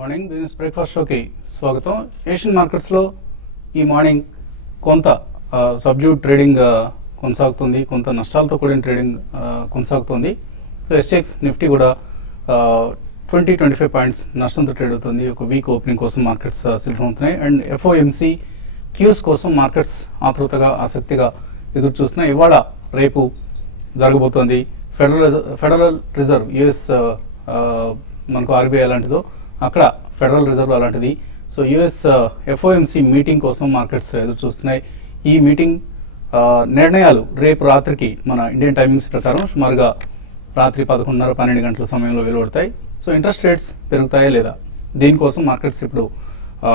Morning business breakfast షోకి స్వాగతం. Asian మార్కెట్స్లో ఈ మార్నింగ్ కొంత సబ్డ్యూడ్ ట్రేడింగ్ కొనసాగుతుంది, కొంత నష్టాలతో కూడిన ట్రేడింగ్ కొనసాగుతుంది. సో ఎస్ఎక్స్ నిఫ్టీ కూడా 20-25 పాయింట్స్ నష్టంతో ట్రేడ్ అవుతుంది. ఒక వీక్ ఓపెనింగ్ కోసం మార్కెట్స్ సిద్ధమవుతున్నాయి. అండ్ ఎఫ్ఓఎంసీ క్యూస్ కోసం మార్కెట్స్ ఆతృతగా ఆసక్తిగా ఎదురు చూస్తున్నాయి. ఇవాళ రేపు జరగబోతోంది ఫెడరల్ రిజర్వ్ యుఎస్ మనకు ఆర్బీఐ అలాంటిదో అక్కడ ఫెడరల్ రిజర్వ్ అలాంటిది. సో యుఎస్ ఎఫ్ఓఎంసీ మీటింగ్ కోసం మార్కెట్స్ ఎదురు చూస్తున్నాయి. ఈ మీటింగ్ నిర్ణయాలు రేపు రాత్రికి మన ఇండియన్ టైమింగ్స్ ప్రకారం సుమారుగా రాత్రి 11:30-12 గంటల సమయంలో వెలువడతాయి. సో ఇంట్రెస్ట్ రేట్స్ పెరుగుతాయా లేదా దీనికోసం మార్కెట్స్ ఇప్పుడు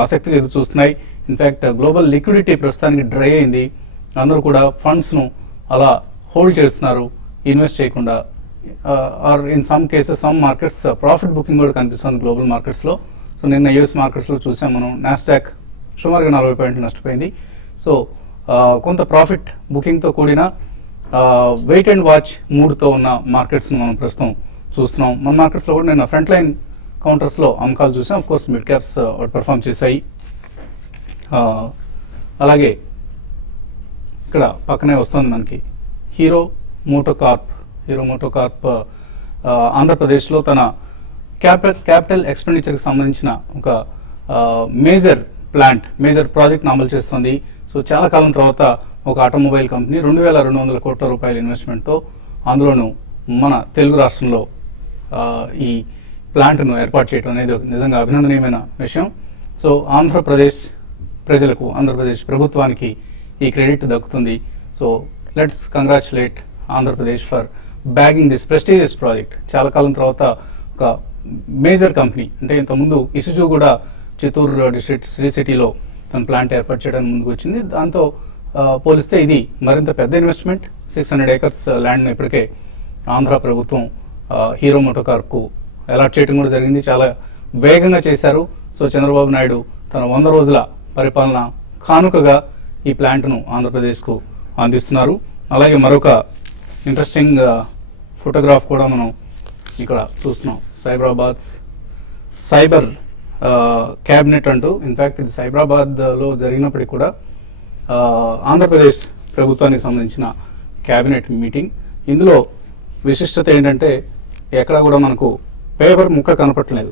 ఆసక్తిగా ఎదురు చూస్తున్నాయి. ఇన్ఫ్యాక్ట్ గ్లోబల్ లిక్విడిటీ ప్రస్తుతానికి డ్రై అయింది. అందరూ కూడా ఫండ్స్ను అలా హోల్డ్ చేస్తున్నారు, ఇన్వెస్ట్ చేయకుండా. Or in some cases some markets profit booking కూడా కనిపిస్తుంది గ్లోబల్ మార్కెట్స్లో. సో నిన్న యూఎస్ మార్కెట్స్లో చూసాం మనం, నాస్డాక్ సుమారుగా 40 పాయింట్లు నష్టపోయింది. సో కొంత ప్రాఫిట్ బుకింగ్తో కూడిన వెయిట్ అండ్ వాచ్ మూడ్తో ఉన్న మార్కెట్స్ని మనం ప్రస్తుతం చూస్తున్నాం. మన మార్కెట్స్లో కూడా నిన్న ఫ్రంట్ లైన్ కౌంటర్స్లో అమ్మకాలు చూసాం. Of course mid caps out perform చేశాయి. అలాగే ఇక్కడ పక్కనే వస్తుంది మనకి హీరో మోటోకార్ప్ ఆంధ్రప్రదేశ్లో తన క్యాపిటల్ ఎక్స్పెండిచర్కి సంబంధించిన ఒక మేజర్ ప్రాజెక్ట్ని అమలు చేస్తుంది. సో చాలా కాలం తర్వాత ఒక ఆటోమొబైల్ కంపెనీ 2,200 కోట్ల రూపాయల ఇన్వెస్ట్మెంట్తో, అందులోనూ మన తెలుగు రాష్ట్రంలో ఈ ప్లాంట్ను ఏర్పాటు చేయడం అనేది నిజంగా అభినందనీయమైన విషయం. సో ఆంధ్రప్రదేశ్ ప్రజలకు, ఆంధ్రప్రదేశ్ ప్రభుత్వానికి ఈ క్రెడిట్ దక్కుతుంది. So let's congratulate Andhra Pradesh for bagging this prestigious project. చాలా కాలం తర్వాత ఒక మేజర్ కంపెనీ, అంటే ఇంతకుముందు ఇసుజు కూడా చిత్తూరు డిస్ట్రిక్ట్ శ్రీ సిటీలో తన ప్లాంట్ ఏర్పాటు చేయడానికి ముందుకు వచ్చింది. దాంతో పోలిస్తే ఇది మరింత పెద్ద ఇన్వెస్ట్మెంట్. 600 ఏకర్స్ ల్యాండ్ను ఇప్పటికే ఆంధ్ర ప్రభుత్వం హీరో మోటోకార్ప్కు అలాట్ చేయడం కూడా జరిగింది. చాలా వేగంగా చేశారు. సో చంద్రబాబు నాయుడు తన 100 రోజుల పరిపాలన కానుకగా ఈ ప్లాంట్ను ఆంధ్రప్రదేశ్కు అందిస్తున్నారు. అలాగే మరొక ఇంట్రెస్టింగ్ ఫోటోగ్రాఫ్ కూడా మనం ఇక్కడ చూస్తున్నాం. సైబర్ క్యాబినెట్ అంటూ, ఇన్ఫ్యాక్ట్ ఇది సైబరాబాద్లో జరిగినప్పటికీ కూడా ఆంధ్రప్రదేశ్ ప్రభుత్వానికి సంబంధించిన క్యాబినెట్ మీటింగ్. ఇందులో విశిష్టత ఏంటంటే ఎక్కడ కూడా మనకు పేపర్ ముక్క కనపట్లేదు,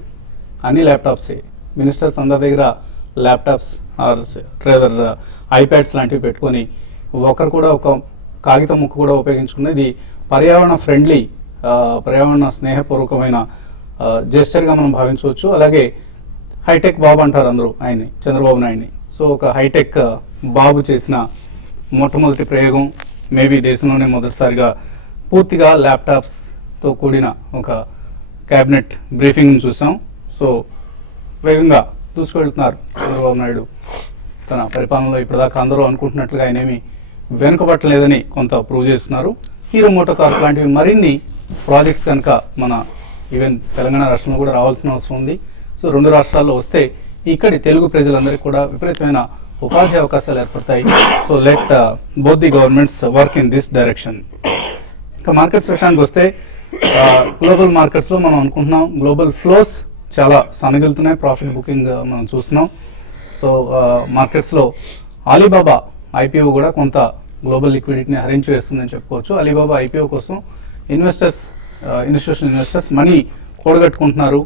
అన్ని ల్యాప్టాప్సే. మినిస్టర్స్ అందరి దగ్గర ల్యాప్టాప్స్ ఆర్ రేదర్ ఐప్యాడ్స్ లాంటివి పెట్టుకొని ఒకరు కూడా ఒక కాగితం ముక్క కూడా ఉపయోగించుకునేది పర్యావరణ ఫ్రెండ్లీ, పర్యావరణ స్నేహపూర్వకమైన జెస్చర్గా మనం భావించవచ్చు. అలాగే హైటెక్ బాబు అంటారు అందరూ ఆయన్ని, చంద్రబాబు నాయుడిని. సో ఒక హైటెక్ బాబు చేసిన మొట్టమొదటి ప్రయోగం, మేబీ దేశంలోనే మొదటిసారిగా పూర్తిగా ల్యాప్టాప్స్తో కూడిన ఒక క్యాబినెట్ బ్రీఫింగ్ని చూసాం. సో వేగంగా దూసుకెళ్తున్నారు చంద్రబాబు నాయుడు తన పరిపాలనలో. ఇప్పటిదాకా అందరూ అనుకుంటున్నట్లుగా ఆయనేమి వెనుకబట్టలేదని కొంత ప్రూవ్ చేస్తున్నారు. హీరో మోటోకార్ప్ లాంటివి మరిన్ని ప్రాజెక్ట్స్ కనుక మన ఈవెన్ తెలంగాణ రాష్ట్రంలో కూడా రావాల్సిన అవసరం ఉంది. సో 2 రాష్ట్రాల్లో వస్తే ఇక్కడి తెలుగు ప్రజలందరికీ కూడా విపరీతమైన ఉపాధి అవకాశాలు ఏర్పడతాయి. So let both the governments work in this direction. ఇక మార్కెట్స్ విషయానికి వస్తే గ్లోబల్ మార్కెట్స్లో మనం అనుకుంటున్నాం గ్లోబల్ ఫ్లోస్ చాలా సన్నగిలుతున్నాయి. ప్రాఫిట్ బుకింగ్ మనం చూస్తున్నాం. సో మార్కెట్స్లో అలీబాబా ఐపీఓ కూడా కొంత గ్లోబల్ లిక్విడిటీని హరించి వేస్తుందని చెప్పుకోవచ్చు. అలీబాబా ఐపీఓ కోసం ఇన్స్టిట్యూషనల్ ఇన్వెస్టర్స్ మనీ కూడగట్టుకుంటున్నారు.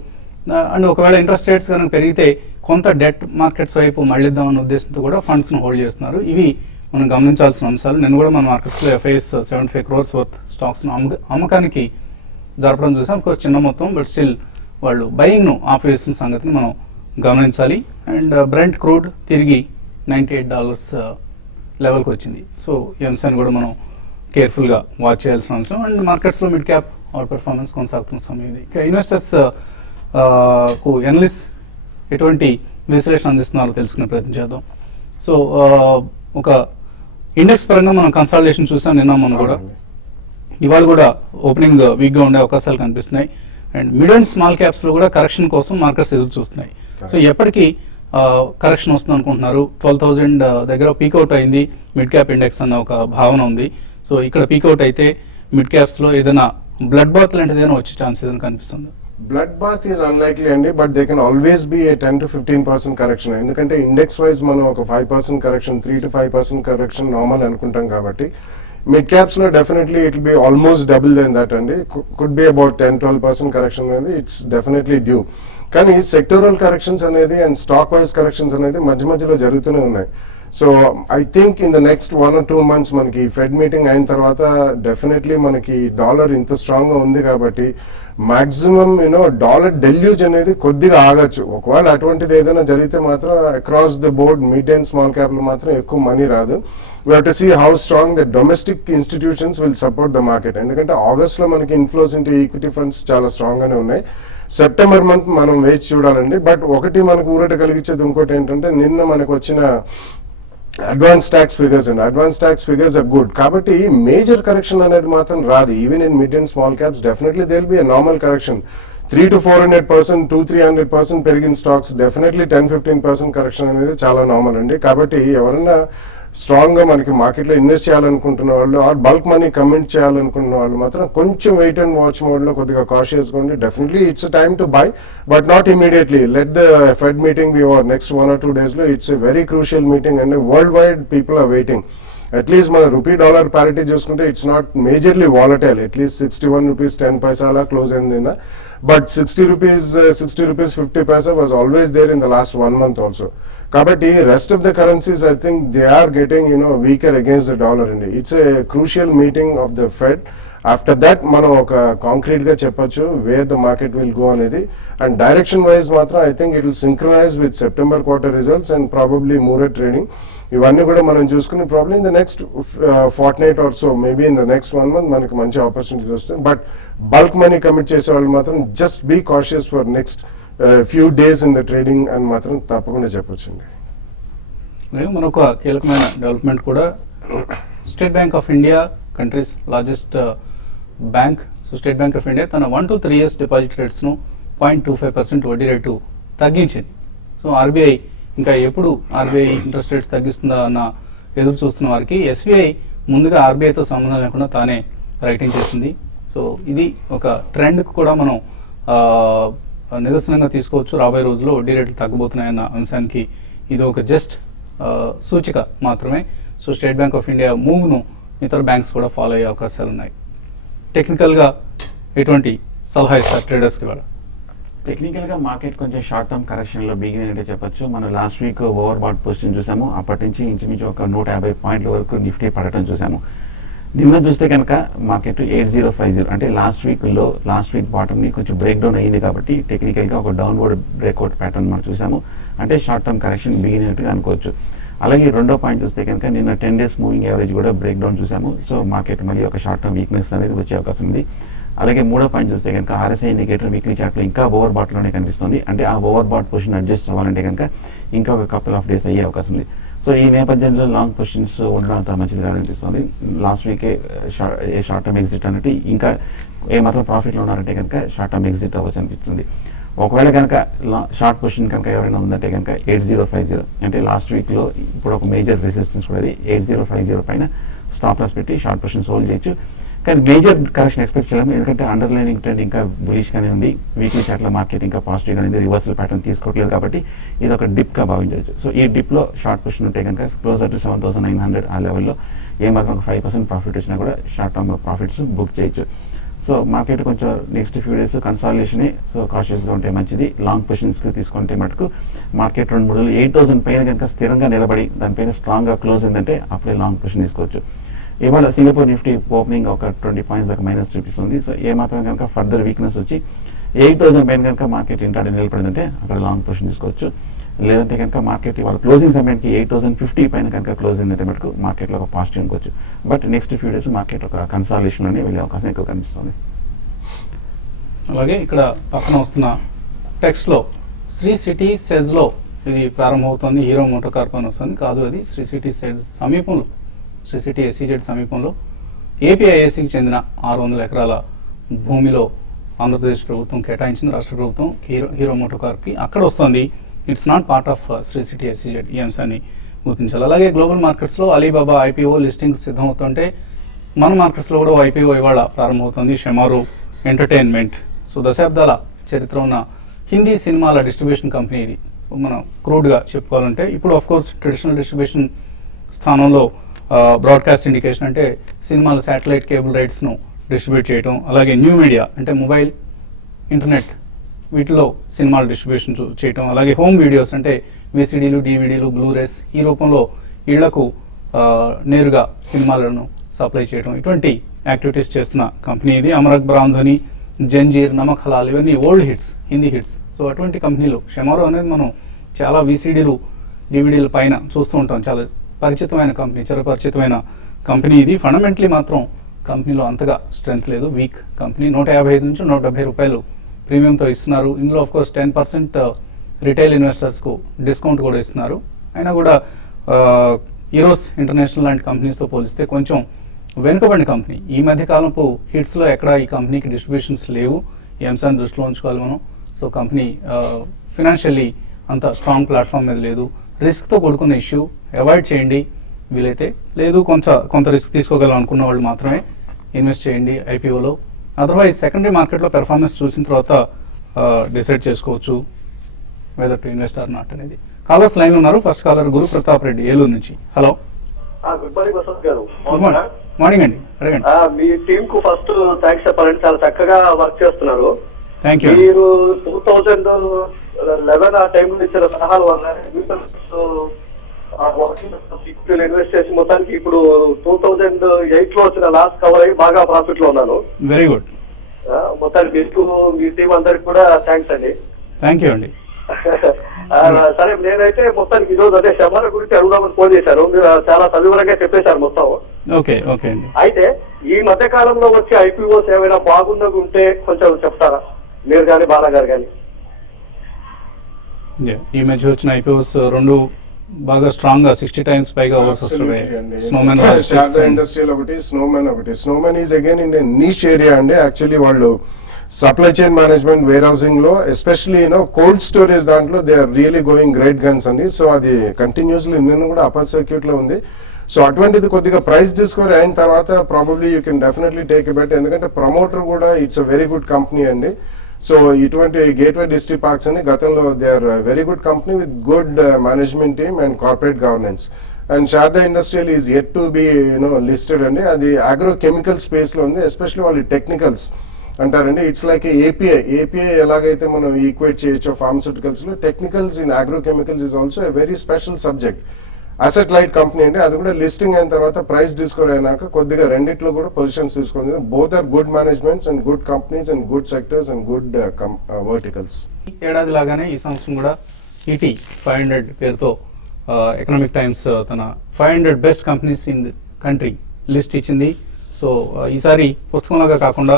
అండ్ ఒకవేళ ఇంట్రెస్ట్ రేట్స్ కనుక పెరిగితే కొంత డెట్ మార్కెట్స్ వైపు మళ్ళిద్దామన్న ఉద్దేశంతో కూడా ఫండ్స్ను హోల్డ్ చేస్తున్నారు. ఇవి మనం గమనించాల్సిన అంశాలు. నేను కూడా మన మార్కెట్స్లో ఎఫ్ఐఎస్ 75 crores వర్త్ స్టాక్స్ను అమ్మకానికి జరపడం చూసాం. కోర్స్ చిన్న మొత్తం, బట్ స్టిల్ వాళ్ళు బయింగ్ను ఆపేసిన సంగతిని మనం గమనించాలి. అండ్ బ్రెంట్ క్రూడ్ తిరిగి $98 లెవెల్కి వచ్చింది. సో ఈ అంశాన్ని కూడా మనం కేర్ఫుల్గా వాచ్ చేయాల్సిన అంశం. అండ్ మార్కెట్స్లో మిడ్ క్యాప్ అవుట్ పెర్ఫార్మెన్స్ కొనసాగుతున్న సమయం ఇది. ఇక ఇన్వెస్టర్స్ కు ఎనలిస్ట్ ఎటువంటి విశ్లేషణ అందిస్తున్నారో తెలుసుకునే ప్రయత్నం చేద్దాం. సో ఒక ఇండెక్స్ పరంగా మనం కన్సాలిడేషన్ చూసాం నిన్న మొన్న కూడా. ఇవాళ కూడా ఓపెనింగ్ వీక్గా ఉండే అవకాశాలు కనిపిస్తున్నాయి. అండ్ మిడ్ అండ్ స్మాల్ క్యాప్స్లో కూడా కరెక్షన్ కోసం మార్కెట్స్ ఎదురు చూస్తున్నాయి. సో ఎప్పటికీ కరెక్షన్ వస్తుంది అనుకుంటున్నారు. 12,000 దగ్గర పీకౌట్ అయింది మిడ్ క్యాప్ ఇండెక్స్ అన్న ఒక భావన ఉంది. సో ఇక్కడ పీకౌట్ అయితే మిడ్ క్యాప్స్లో ఏదైనా బ్లడ్ బాత్ లాంటిది ఏదైనా వచ్చే ఛాన్స్ ఏదైనా కనిపిస్తుంది. బ్లడ్ బాత్ ఈజ్ అన్లైక్లీ అండి, but they can always be A 10 to 15% correction. ఎందుకంటే ఇండెక్స్ వైజ్ మనం ఒక 5% కరెక్షన్, 3 to 5% కరెక్షన్ నార్మల్ అనుకుంటాం కాబట్టి మిడ్ క్యాప్స్ లో definitely it be almost double then that అండి. కుడ్ బి అబౌట్ 10-12% కరెక్షన్ అనేది it's definitely due. కానీ సెక్టోరల్ కరెక్షన్స్ అనేది అండ్ స్టాక్ వైజ్ కరెక్షన్స్ అనేది మధ్య మధ్యలో జరుగుతూనే ఉన్నాయి. So I think in the next 1 or 2 months మనకి ఫెడ్ మీటింగ్ అయిన తర్వాత డెఫినెట్లీ మనకి డాలర్ ఇంత స్ట్రాంగ్ గా ఉంది కాబట్టి మాక్సిమం డాలర్ డెల్యూజ్ అనేది కొద్దిగా ఆగచ్చు. ఒకవేళ అటువంటిది ఏదైనా జరిగితే మాత్రం across the board mid and small cap లో మాత్రం ఎక్కువ మనీ రాదు. We have to see how strong the domestic institutions will support the market. ఎందుకంటే ఆగస్ట్ లో మనకి ఇన్ఫ్లోస్ ఇంటూ ఈక్విటీ ఫండ్స్ చాలా స్ట్రాంగ్ గానే ఉన్నాయి. సెప్టెంబర్ మంత్ మనం వేచి చూడాలండి. బట్ ఒకటి మనకు ఊరట కలిగించేది ఇంకోటి ఏంటంటే నిన్న మనకు వచ్చిన advance tax figures and advance tax figures are good. కాబట్టి మేజర్ కరెక్షన్ అనేది మాత్రం రాదు. Even in mid and small caps definitely they will be a normal correction. 300-400%, 200-300% పెరిగిన స్టాక్స్ డెఫినెట్లీ 10-15% కరెక్షన్ అనేది చాలా నార్మల్ అండి. కాబట్టి ఎవరైనా స్ట్రాంగ్ గా మనకి మార్కెట్ లో ఇన్వెస్ట్ చేయాలనుకుంటున్న వాళ్ళు ఆర్ బల్క్ మనీ కమిట్ చేయాలనుకున్న వాళ్ళు మాత్రం కొంచెం వెయిట్ అండ్ వాచ్ మోడ్ లో కొద్దిగా కాషియస్ గా ఉండి definitely it's time to buy, but not immediately. Let the Fed meeting be over next 1 or 2 days లో. It's a very crucial meeting and world wide people are waiting. At least మన rupee dollar parity చూసుకుంటే it's not majorly volatile. At least 61 rupees 10 paisa అలా close అయింది. But 60 rupees 50 paisa was always there in the last 1 month also. కాబట్టి rest of the currencies I think they are getting weaker against the dollar అండి. It's a crucial meeting of the Fed. After that మనం ఒక concrete గా చెప్పొచ్చు where the market will go అనేది. And direction wise మాత్రం I think it will synchronize with September quarter results and probably Muhurat trading. ఇవన్నీ కూడా మనం చూసుకుని probably in the next fortnight or so, maybe in the next 1 month మనకి మంచి opportunities వస్తాయి. But bulk money commit చేసే వాళ్ళు మాత్రం just be cautious for next few days in the trading అని మాత్రం తప్పకుండా చెప్పొచ్చండి. మరొక కీలకమైన డెవలప్మెంట్ కూడా State Bank of India, country's largest bank. So State Bank of India తన 1 to 3 years డిపాజిట్ రేట్స్ను 0.25% వడ్డీ రేటు తగ్గించింది. సో ఆర్బీఐ ఇంకా ఎప్పుడు ఆర్బీఐ ఇంట్రెస్ట్ రేట్స్ తగ్గిస్తుందా అన్న ఎదురు చూస్తున్న వారికి ఎస్బీఐ ముందుగా ఆర్బీఐతో సంబంధం లేకుండా తానే ప్రకటించేసింది. సో ఇది ఒక ట్రెండ్కి కూడా మనం నిదర్శనంగా తీసుకోవచ్చు. రాబోయే రోజుల్లో వడ్డీ రేట్లు తగ్గబోతున్నాయన్న అంశానికి ఇది ఒక జస్ట్ సూచిక మాత్రమే. So State Bank of India మూవ్ను ఇతర బ్యాంక్స్ కూడా ఫాలో అయ్యే అవకాశాలు ఉన్నాయి. టెక్నికల్గా ఎటువంటి సలహా ఇస్తారు ట్రేడర్స్కి కూడా? టెక్నికల్గా మార్కెట్ కొంచెం షార్ట్ టర్మ్ కరెక్షన్లో బిగినట్టే చెప్పొచ్చు. మనం last week over bat position చూసాము. అప్పటి నుంచి ఇంచుమించు ఒక 150 పాయింట్ల వరకు నిఫ్టీ పడటం చూసాము. నిన్న చూస్తే కనుక మార్కెట్ 8050 అంటే లాస్ట్ వీక్ బాటమ్ని కొంచెం బ్రేక్ డౌన్ అయ్యింది. కాబట్టి టెక్నికల్గా ఒక డౌన్వర్డ్ బ్రేక్అవుట్ ప్యాటర్న్ మనం చూసాము. అంటే షార్ట్ టర్మ్ కరెక్షన్ బిగినట్టుగా అనుకోవచ్చు. అలాగే రెండో పాయింట్ చూస్తే కనుక నిన్న 10 days మూవింగ్ యావరేజ్ కూడా బ్రేక్ డౌన్ చూసాము. సో మార్కెట్ మళ్ళీ ఒక షార్ట్ టర్మ్ వీక్నెస్ అనేది వచ్చే అవకాశం ఉంది. అలాగే మూడో పాయింట్ చూస్తే కనుక ఆర్ఎస్ఐ ఇండికేటర్ వీక్లీ చార్ట్లో ఇంకా ఓవర్ బాట్లోనే కనిపిస్తుంది. అంటే ఆ ఓవర్ బాట్ పొజిషన్ అడ్జస్ట్ అవ్వాలంటే కనుక ఇంకా ఒక couple of days అయ్యే అవకాశం ఉంది. సో ఈ నేపథ్యంలో లాంగ్ పొజిషన్స్ ఉండడం అంత మంచిది కాదనిపిస్తుంది. లాస్ట్ వీకే షార్ట్ టర్మ్ ఎగ్జిట్ అన్నట్టు ఇంకా ఏమాత్రం ప్రాఫిట్లో ఉన్నారంటే కనుక షార్ట్ టర్మ్ ఎగ్జిట్ అవ్వచ్చు అనిపిస్తుంది. ఒకవేళ కనుక షార్ట్ పొజిషన్ కనుక ఎవరైనా ఉందంటే కనుక 8050 అంటే లాస్ట్ వీక్లో ఇప్పుడు ఒక మేజర్ రెసిస్టెన్స్ కూడా 8050 పైన స్టాప్ లాస్ పెట్టి షార్ట్ పొజిషన్ హోల్డ్ చేయొచ్చు. కానీ మేజర్ కరెక్షన్ ఎక్స్పెక్ట్ చేయలేము. ఎందుకంటే అండర్లైనింగ్ ట్రెండ్ ఇంకా బులిష్గానే ఉంది. వీక్లీ చార్ట్లో మార్కెట్ ఇంకా పాజిటివ్గానే ఉంది. రివర్సల్ ప్యాటర్న్ తీసుకోవట్లేదు కాబట్టి ఇది ఒక డిప్గా భావించవచ్చు. సో ఈ డిప్లో షార్ట్ పొజిషన్ ఉంటే కనుక క్లోజర్ టు 7900 ఆ లెవెల్లో ఏమాత్రం ఒక 5% ప్రాఫిట్ వచ్చినా కూడా షార్ట్ టర్మ్ ప్రాఫిట్స్ బుక్ చేయొచ్చు. సో మార్కెట్ కొంచెం నెక్స్ట్ ఫ్యూ డేస్ కన్సాలిడేషనే. సో కాషియస్గా ఉంటే మంచిది. లాంగ్ పొజిషన్స్కి తీసుకుంటే మటుకు మార్కెట్ 2-3 రోజులు 8000 పైన కనుక స్థిరంగా నిలబడి దానిపైన స్ట్రాంగ్గా క్లోజ్ అయిందంటే అప్పుడే లాంగ్ పొజిషన్ తీసుకోవచ్చు. ఇవాళ సింగపూర్ నిఫ్టీ ఓపెనింగ్ ఒక 20 పాయింట్స్ దాకా మైనస్ చూపిస్తుంది. సో ఏమాత్రం కనుక ఫర్దర్ వీక్నెస్ వచ్చి 8000 పైన కనుక మార్కెట్ ఇంటాడే నిలబడిందంటే అక్కడ లాంగ్ పొజిషన్ తీసుకోవచ్చు. లేదంటే కనుక మార్కెట్ ఇవాళ క్లోజింగ్ సమయానికి 8050 పైన కనుక క్లోజ్ అయిందంటే మటుకు మార్కెట్లో ఒక పాజిటివ్ అనుకోవచ్చు. But next few days market ఒక కన్సాలిడేషన్లోనే వెళ్ళే అవకాశం ఎక్కువ కనిపిస్తుంది. అలాగే ఇక్కడ పక్కన వస్తున్న టెక్స్ట్లో శ్రీ సిటీ సెజ్లో ఇది ప్రారంభమవుతుంది. హీరో మోటార్ కార్ప్ అని వస్తుంది. కాదు, అది శ్రీ సిటీ సెజ్ సమీపంలో, శ్రీ సిటీ ఎస్సీజెడ్ సమీపంలో ఏపీఐఏసీకి చెందిన 600 ఎకరాల భూమిలో ఆంధ్రప్రదేశ్ ప్రభుత్వం కేటాయించింది. రాష్ట్ర ప్రభుత్వం హీరో మోటార్ కార్ప్కి అక్కడ వస్తుంది. It's not part of Sri City SEZ. ఈ అంశాన్ని గుర్తించాలి. అలాగే గ్లోబల్ మార్కెట్స్లో అలీబాబా ఐపీఓ లిస్టింగ్స్ సిద్ధమవుతుంటే మన మార్కెట్స్లో కూడా ఐపీఓ ఇవాళ ప్రారంభమవుతుంది. షెమారు ఎంటర్టైన్మెంట్. సో దశాబ్దాల చరిత్ర ఉన్న హిందీ సినిమాల డిస్ట్రిబ్యూషన్ కంపెనీ ఇది. సో మనం క్రూడ్గా చెప్పుకోవాలంటే ఇప్పుడు ఆఫ్ కోర్స్ ట్రెడిషనల్ డిస్ట్రిబ్యూషన్ స్థానంలో బ్రాడ్కాస్ట్ ఇండికేషన్ అంటే సినిమాల శాటిలైట్ కేబుల్ రైట్స్ను డిస్ట్రిబ్యూట్ చేయడం, అలాగే న్యూ మీడియా అంటే మొబైల్, ఇంటర్నెట్ వీటిలో సినిమాల డిస్ట్రిబ్యూషన్ చేయటం, అలాగే హోమ్ వీడియోస్ అంటే విసిడీలు, డివిడీలు, బ్లూరేస్ ఈ రూపంలో ఇళ్లకు నేరుగా సినిమాలను సప్లై చేయడం, ఇటువంటి యాక్టివిటీస్ చేస్తున్న కంపెనీ ఇది. అమర్ అక్బర్ ఆంధోని, జంజీర్, నమక్ హలాల్ ఇవన్నీ old hits, Hindi hits. So అటువంటి కంపెనీలు షెమారో అనేది మనం చాలా విసిడీలు, డివిడీల పైన చూస్తూ ఉంటాం. చాలా పరిచితమైన కంపెనీ, చిరపరిచితమైన కంపెనీ ఇది. ఫండమెంటలీ మాత్రం కంపెనీలో అంతగా స్ట్రెంత్ లేదు, వీక్ కంపెనీ. 155 నుంచి 170 రూపాయలు ప్రీమియంతో ఇస్తున్నారు. ఇందులో ఆఫ్ కోర్స్ 10% రిటైల్ ఇన్వెస్టర్స్కు డిస్కౌంట్ కూడా ఇస్తున్నారు. అయినా కూడా ఈరోస్ ఇంటర్నేషనల్ లాంటి కంపెనీస్తో పోలిస్తే కొంచెం వెనుకబడిన కంపెనీ. ఈ మధ్య కాలపు హిట్స్లో ఎక్కడ ఈ కంపెనీకి డిస్ట్రిబ్యూషన్స్ లేవు. ఈ అంశాన్ని దృష్టిలో ఉంచుకోవాలి మనం. సో కంపెనీ ఫినాన్షియల్లీ అంత స్ట్రాంగ్ ప్లాట్ఫామ్ మీద లేదు. రిస్క్తో కూడుకున్న ఇష్యూ అవాయిడ్ చేయండి వీలైతే. లేదు కొంత రిస్క్ తీసుకోగలం అనుకున్న వాళ్ళు మాత్రమే ఇన్వెస్ట్ చేయండి ఐపీఓలో. అదర్వైజ్ సెకండరీ మార్కెట్లో పెర్ఫార్మెన్స్ చూసిన తర్వాత డిసైడ్ చేసుకోవచ్చు whether to invest are not అనేది. కాలర్స్ లైన్ ఉన్నారు. ఫస్ట్ కాలర్ గురు ప్రతాప్ రెడ్డి, ఏలూరు నుంచి. హలో, గుడ్ మార్నింగ్ వసంత్ గారు. మార్నింగ్ అండి, అడగండి. మీ టీమ్ కు ఫస్ట్ థ్యాంక్స్ చెప్పాలండి, చాలా చక్కగా వర్క్ చేస్తున్నారు. Thank you. మీరు 2011 ఆ టైంలో ఇచ్చిన సలహాల వల్ల ఇన్వెస్ట్ చేసి మొత్తానికి ఇప్పుడు 2008 లో వచ్చిన లాస్ కవర్ అయ్యి బాగా ప్రాఫిట్ లో ఉన్నాను. Very good. మొత్తానికి మీకు, మీ టీం అందరికి కూడా థ్యాంక్స్ అండి. థ్యాంక్ యూ అండి. సరే, నేనైతే మొత్తానికి ఈ రోజు అదే శమర గురించి అడుగుదామని ఫోన్ చేశారు. మీరు చాలా సవివరంగా చెప్పేశారు మొత్తం. ఓకే ఓకే అండి. అయితే ఈ మధ్య కాలంలో వచ్చే ఐపీఓస్ ఏమైనా బాగున్నది ఉంటే కొంచెం చెప్తారా, మీరు కానీ బాలా గారు కానీ? ఈ మధ్య వచ్చిన ఐపీఓస్ రెండు బాగా స్ట్రాంగ్ గా 60 times పైగా ఓవర్స్ వస్తున్నాయి. స్నోమెన్ ఇండస్ట్రియల్ ఒకటి, స్నోమెన్ ఒకటి. Snowman is again in niche area అండి. యాక్చువల్లీ వాళ్ళు supply chain management, warehousing లో, ఎస్పెషల్లీ కోల్డ్ స్టోరేజ్ దాంట్లో they are really going great guns అండి. సో అది కంటిన్యూస్లీ నిన్న కూడా అప్పర్ సర్క్యూట్ లో ఉంది. సో అటువంటిది కొద్దిగా ప్రైస్ డిస్కవరీ అయిన తర్వాత probably you can definitely take a bet. ఎందుకంటే ప్రమోటర్ కూడా it's a very good company అండి. సో ఇటువంటి గేట్వే డిస్ట్రిక్ట్ పార్క్స్ అని గతంలో they are very good company with good management team and corporate governance. And Sharda industrial is yet to be listed అండి. అది agro chemical space లో ఉంది. Especially వాళ్ళు technicals అంటారండి. ఇట్స్ లైక్ ఏపీఐ ఎలాగైతే మనం ఈక్వేట్ చేయొచ్చో ఫార్మస్యూటికల్స్ లో, technicals in agro chemicals is also a very special subject. Asset light company అండి. అది కూడా లిస్టింగ్ అయిన తర్వాత ప్రైస్ డిస్కవర్ అయినాక కొద్దిగా రెండిట్లో కూడా పొజిషన్స్ తీసుకుంది. Both are good managements and good companies and good sectors and good verticals. ఏడాది లాగానే ఈ సంవత్సరం కూడా ఈటీ 500 పేరుతో ఎకనామిక్ టైమ్స్ తన 500 best companies in the country list ఇచ్చింది. సో ఈసారి పుస్తకంలాగా కాకుండా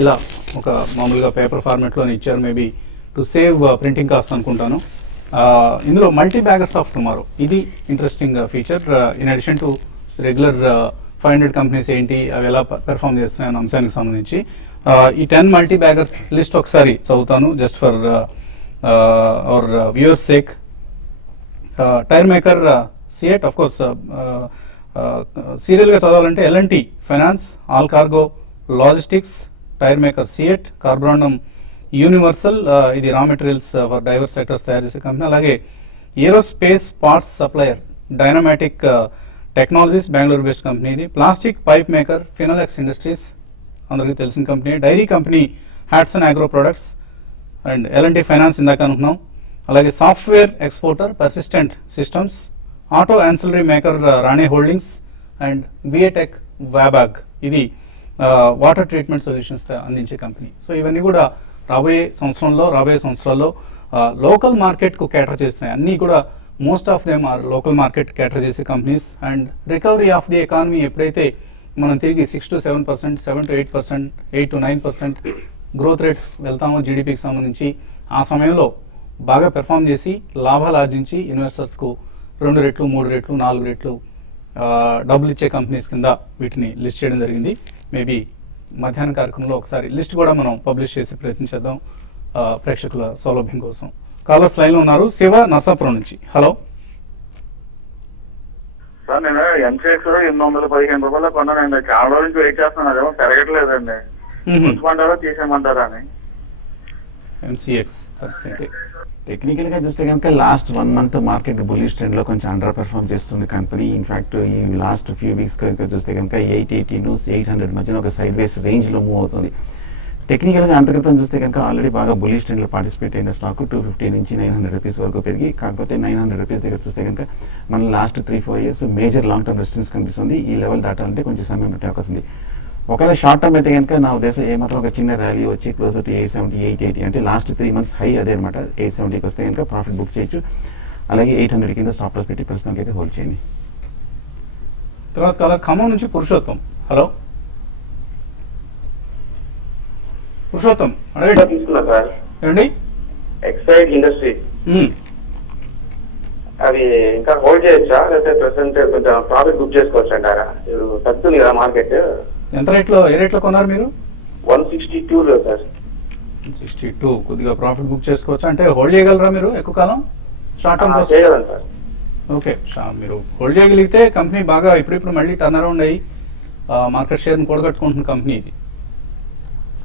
ఇలా ఒక మామూలుగా పేపర్ ఫార్మాట్లోనే ఇచ్చారు. Maybe to save printing cost అనుకుంటాను. ఇందులో మల్టీ బ్యాగర్స్ ఆఫ్ టుమారో, ఇది interesting feature. In addition to regular 500 companies ఏంటి, అవి ఎలా పెర్ఫామ్ చేస్తున్నాయన్న అంశానికి సంబంధించి ఈ 10 మల్టీ బ్యాగర్స్ లిస్ట్ ఒకసారి చదువుతాను just for our viewers sake. Tyre maker Ceat, of course సీరియల్గా చదవాలంటే L&T finance, all cargo logistics, tyre maker Ceat, Carborundum Universal, ఇది raw materials for divorce sectors తయారు చేసే కంపెనీ. అలాగే aerospace parts supplier Dynamatic Technologies, Bengaluru based company ఇది. Plastic pipe maker Finolex Industries, అందరికీ తెలిసిన company. Dairy company Hatsun Agro Products and L and T finance ఇందాక అనుకున్నాం. అలాగే software exporter Persistent Systems, auto ancillary maker Rane Holdings and VA Tech Wabag, ఇది water treatment solutions అందించే company. So ఇవన్నీ కూడా రాబోయే సంవత్సరాల్లో లోకల్ మార్కెట్కు కేటర్ చేస్తున్నాయి. అన్నీ కూడా most of them are local market cater చేసే companies. And recovery of the economy ఎప్పుడైతే మనం తిరిగి 6 to 7%, 7 to 8%, 8 to 9% growth rates వెళ్తామో జీడిపికి సంబంధించి, ఆ సమయంలో బాగా పెర్ఫామ్ చేసి లాభాలు ఆర్జించి ఇన్వెస్టర్స్కు 2 రెట్లు, 3 రెట్లు, 4 రెట్లు డబ్బులు ఇచ్చే కంపెనీస్ కింద వీటిని లిస్ట్ చేయడం జరిగింది. మేబీ మధ్యాహ్న కార్యక్రమంలో ఒకసారి లిస్ట్ కూడా మనం పబ్లిష్ చేసి ప్రయత్నించేద్దాం ప్రేక్షకుల సౌలభ్యం కోసం. కాలర్స్ లైన్లో ఉన్నారు. శివ నర్సాపురం నుంచి. హలో సార్, నేను ఎంసెక్స్ 815 రూపాయలు కొన్నానండి. చాలా రోజు నుంచి వెయిట్ చేస్తున్నాను, అదేమో పెరగట్లేదండి. ఉంచమంటారా తీసేయమంటారా అని. ఎంసీఎక్స్ పరిస్థితి. టెక్నికల్గా చూస్తే కనుక లాస్ట్ 1 మంత్ మార్కెట్ బుల్లిష్ ట్రెండ్లో కొంచెం అండర్ పెర్ఫార్మ్ చేస్తుంది కంపెనీ. ఇన్ఫాక్ట్ ఈ లాస్ట్ ఫ్యూ వీక్స్ కనుక చూస్తే కనుక 880-800 మధ్యన ఒక సైడ్ వేస్ రేంజ్లో మూవ్ అవుతుంది. టెక్నికల్గా అంతర్గతం చూస్తే కనుక ఆల్రెడీ బాగా బుల్లిష్ ట్రెండ్లో పార్టిసిపేట్ అయిన స్టాక్ 250 నుంచి 900 రూపీస్ వరకు పెరిగి, కాకపోతే 900 రూపీస్ దగ్గర చూస్తే కనుక మన last 3-4 years major long term resistance కనిపిస్తుంది. ఈ లెవెల్ దాటాలంటే కొంచెం సమయం పట్టే అవకాశం ఉంది. ఒకవేళ షార్ట్ టర్మ్ అయితే కనుక నా ఉద్దేశం ఏమాత్రం ఒక చిన్న ర్యాలీ వచ్చి క్లోజర్ టు 870-880 అంటే లాస్ట్ 3 మంత్స్ హై అదే అనమాట. 870కి వస్తే కనుక ప్రాఫిట్ బుక్ చేయొచ్చు. అలాగే 800 కింద స్టాప్ లాస్ పెట్టి ప్రస్తుతానికి అయితే హోల్డ్ చేయండి. తర్వాత కాలర్ ఖమ్మం నుంచి పురుషోత్తం. హలో పురుషోత్తం, అడగండి. తీసుకున్నా సార్ ఏమండి? ఎక్సైడ్ ఇండస్ట్రీ మ్మ్. అవి ఇంకా హోల్డ్ చేయొచ్చా లేకపోతే ప్రెసెంట్ కొంచెం ప్రాఫిట్ బుక్ చేసుకోవచ్చు అంటారా? ఇప్పుడు తగ్గుతుంది కదా మార్కెట్. ఎంత రేట్లో, ఏ రేట్లో కొన్నారు మీరు? 162 సార్. 62. కొద్దిగా ప్రాఫిట్ బుక్ చేసుకోవచ్చు. అంటే హోల్డ్ చేయగలరా మీరు ఎక్కువ కాలం? షార్ట్ టర్మ్ కోసం చేయగలను సార్. ఓకే, మీరు హోల్డ్ చేయగలిగితే కంపెనీ బాగా ఇప్పుడు మళ్ళీ టర్న్ అరౌండ్ అయ్యి మార్కెట్ షేర్ని కూడగట్టుకుంటున్న కంపెనీ ఇది.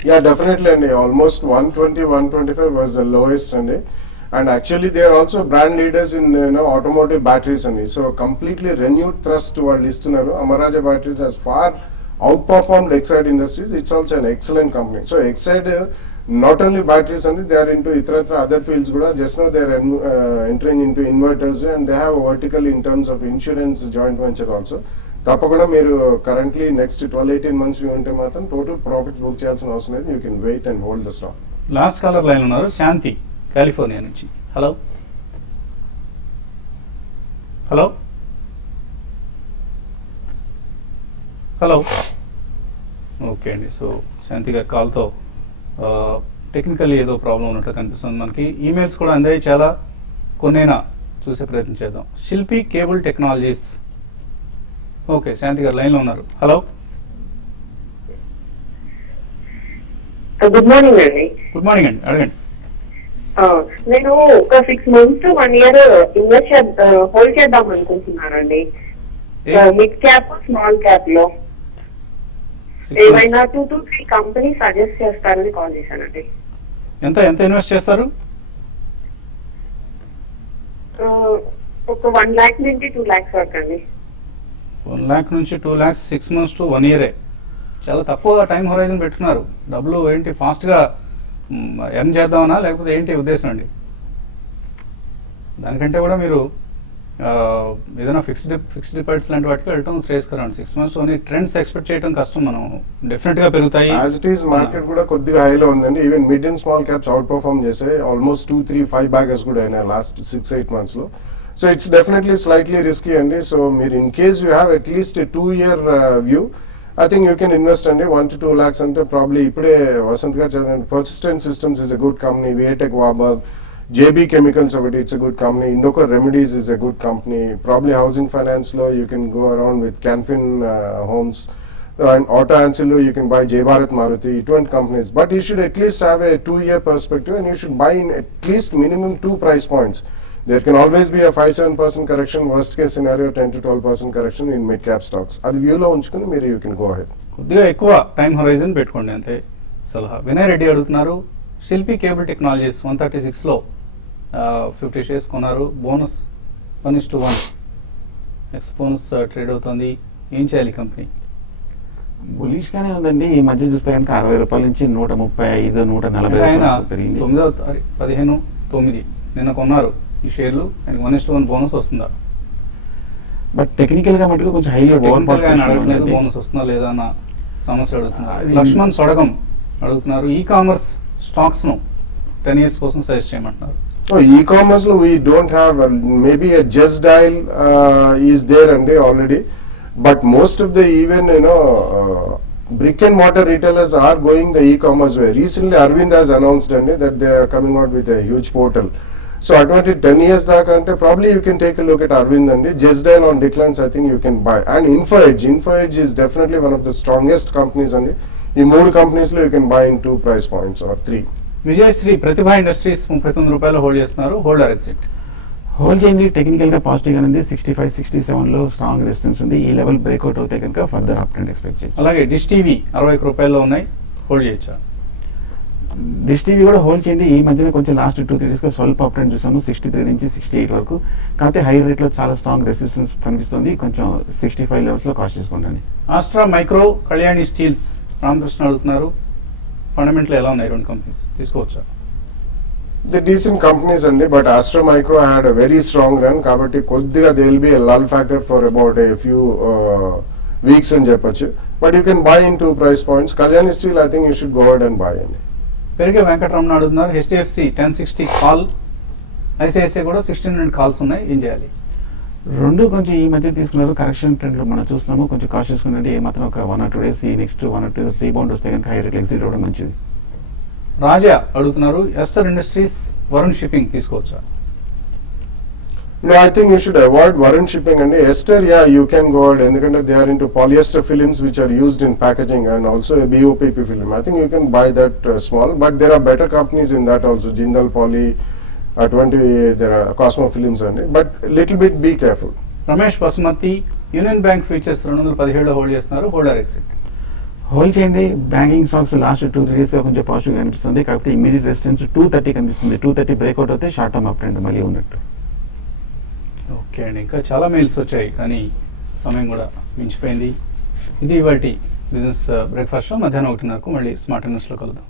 Yeah, definitely, and almost 120-125 was the lowest, and actually they are also brand leaders in automotive batteries, so completely renewed trust వాళ్ళు ఇస్తున్నారు. Amara Batteries has far outperformed Exide Industries. It's also an excellent company. So Exide not only batteries, they are into itratra other fields kuda. Just now they are entering into inverters, and they have a vertical in terms of insurance joint venture also. తప్పకుండా మీరు currently next 12-18 months ఉంటే మాత్రం total profit book చేయాల్సిన అవసరం లేదు. You can wait and hold the stock. Last caller line ఉన్నారు, Shanti California నుంచి. Hello hello hello. Okay అండి, సో శాంతి గారి కాల్తో టెక్నికల్లీ ఏదో ప్రాబ్లం ఉన్నట్లు కనిపిస్తుంది మనకి. ఈమెయిల్స్ కూడా అందాయి చాలా, కొన్నైనా చూసే ప్రయత్నం చేద్దాం. శిల్పి కేబుల్ టెక్నాలజీస్. ఓకే, శాంతి గారు లైన్లో ఉన్నారు. హలో గుడ్ మార్నింగ్ అండి. గుడ్ మార్నింగ్ అండి, అడగండి. నేను ఒక 6 months 1 year ఇన్వెస్ట్ హోల్డ్ చేద్దాం అనుకుంటున్నానండి. మిడ్ క్యాప్ స్మాల్ క్యాప్ లో ఏమైనా 2 to 3 కంపెనీ సజెస్ట్ చేస్తారని కాల్ చేశానండి. ఎంత ఎంత ఇన్వెస్ట్ చేస్తారు? ఒక 1 lakh నుంచి 2 lakhs వరకు అండి. 1 lakh నుంచి 2 lakhs 6 months to 1 year. చాలా తక్కువ టైం హొరైజన్ పెట్టుకున్నారు. డబ్బులు ఏంటి ఫాస్ట్గా ఎర్న్ చేద్దామనా లేకపోతే ఏంటి ఉద్దేశం అండి? దానికంటే కూడా మీరు ఏదైనా ఫిక్స్డ్ డిపాజిట్స్ లాంటి వాటికి వెళ్ళటం శ్రేయస్కరం. 6 months అని ట్రెండ్స్ ఎక్స్పెక్ట్ చేయడం కష్టం. మనం డెఫినెట్గా పెరుగుతాయి. యాజ్ ఇట్ ఈస్ మార్కెట్ కూడా కొద్దిగా హైలో ఉందండి. Even mid and small caps out perform చేసాయి. ఆల్మోస్ట్ 2-3-5 బ్యాగర్స్ కూడా అయినాయి లాస్ట్ 6-8 months లో. So it's definitely slightly risky, so in case you have at least a 2-year view, I think you can invest 1 to 2 lakhs probably ippude Vasant garu chadandi. Persistent Systems is a good company. Viatec Warburg, JB Chemicals okati, it's a good company. Indoco Remedies is a good company. Probably housing finance lo you can go around with Canfin Homes, and auto ancillary you can buy Jay Bharat Maruti, 20 companies. But you should at least have a 2-year perspective, and you should buy in at least minimum 2 price points. There can always be a 5-7% correction, worst case scenario 10-12% correction in mid cap stocks. అది వ్యూలో ఉంచుకుని మీరు you can go ahead. కొద్దిగా ఎక్కువ time horizon పెట్టుకోండి అంతే సలహా. వినయ్ రెడ్డి అడుగుతున్నారు, శిల్పి కేబుల్ టెక్నాలజీస్ 136లో 50 shares కొన్నారు. బోనస్ 1:1 ఎక్స్ బోనస్ ట్రేడ్ అవుతుంది. ఏం చేయాలి కంపెనీ? బులిష్ గానే ఉందండి. ఈ మధ్య చూస్తే కనుక 60 రూపాయల నుంచి 135-140 ఆయన పెరిగింది. 15/9 నిన్న కొన్నారు ఈ షేర్లు. ఆయనకి 1:1 బోనస్ వస్తుందా? బట్ టెక్నికల్ గా మటుకు కొంచెం హైలో అడగట్లేదు బోనస్ వస్తుందా లేదా అన్న సమస్య అడుగుతున్నారు. లక్ష్మణ్ సొడగం అడుగుతున్నారు, ఈ కామర్స్ స్టాక్స్ ను 10 years కోసం సజెస్ట్ చేయమంటున్నారు. So e-commerce lo we don't have maybe a Just Dial is there already, but most of the even brick and mortar retailers are going the e-commerce way. Recently Arvind has announced that they are coming out with a huge portal. So అటువంటి 10 years దాకా అంటే probably you can take a look at Arvind Just Dial on declines I think you can buy. And InfoEdge is definitely one of the strongest companies ఈ 3 companies లో you can buy in 2 price points or 3. Vijayashree Pratibha industries 39 రూపాయలు hold చేస్తున్నారు. Hold or exit. Hold చేయండి. Technical గా positive గా ఉంది. 65-67 లో strong resistance ఉంది. ఈ లెవెల్ బ్రేక్అవుట్ అవుతే కనుక ఫర్దర్ అప్ ట్రెండ్ ఎక్స్పెక్ట్ చేయొచ్చు. అలాగే డిష్ టీవీ 61 రూపాయల్లో ఉన్నాయి. హోల్డ్ చేయొచ్చా? డిష్ టీవీ కూడా హోల్డ్ చేయండి. ఈ మధ్యన కొంచెం లాస్ట్ 2-3 డేస్గా స్వల్ప అప్ ట్రెండ్ చూసాము 63 నుంచి 68 వరకు. కాకపోతే హై రేట్లో చాలా స్ట్రాంగ్ రెసిస్టెన్స్ కనిపిస్తుంది. కొంచెం 65 లెవెల్స్లో కాస్ట్ చేసుకోండి. Astra Micro, Kalyani Steels Ramakrishna అడుగుతున్నారు, ఫండమెంటల్ ఎలా ఉన్నాయి రెండు కంపెనీస్, తీసుకోవచ్చా? ది డీసెంట్ కంపెనీస్ అండి, but Astra Micro had a very strong run కాబట్టి కొద్దిగా they will be a lull factor for about a few weeks అని చెప్పొచ్చు. But you can buy in 2 price points. Kalyani Steel I think you should go ahead and buy అండి. పెరిగే వెంకటరమణ అడుగుతున్నారు, HDFC 1060 call, ICICI కూడా 1600 calls ఉన్నాయి, ఏం చేయాలి? రెండు కొంచెం ఈ మధ్య తీసుకున్నారు, కరెక్షన్ ట్రెండ్లో మనం చూస్తున్నాము. కొంచెం కాషియస్ ఉండండి. ఏమాత్రం ఒక 1 or 2 days ఈ నెక్స్ట్ 1 or 2 రీబౌండ్ వస్తే కనుక హై రేట్ ఎగ్జిట్ అవ్వడం మంచిది. రాజా అడుగుతున్నారు, ఎస్టర్ ఇండస్ట్రీస్, వరుణ్ షిప్పింగ్ తీసుకోవచ్చా? No, I think you should avoid Varun Shipping and Ester. Yeah, you can go ahead. ఎందుకంటే they are into polyester films which are used in packaging and also a BOPP film. I think you can buy that small, but there are better companies in that also. Jindal Poly, 20 there are Cosmo Films and but little bit be careful. Ramesh basmati, union bank futures 217 hold చేస్తున్నారు, hold or exit. Hold చేయండి. Banking stocks last 2-3 డేస్గా కొంచెం పాజిటివ్గా కనిపిస్తుంది. కాకపోతే immediate resistance 230 కనిపిస్తుంది. 230 breakout అయితే short term up trend మళ్ళీ ఉన్నట్టు. ఓకే అండి, ఇంకా చాలా మెయిల్స్ వచ్చాయి కానీ సమయం కూడా మించిపోయింది. ఇది ఇవాల్టి బిజినెస్ బ్రేక్ఫాస్ట్ షో. మధ్యాహ్నం 1:30 మళ్ళీ స్మార్ట్ ఇన్వెస్ట్లో కలుద్దాం.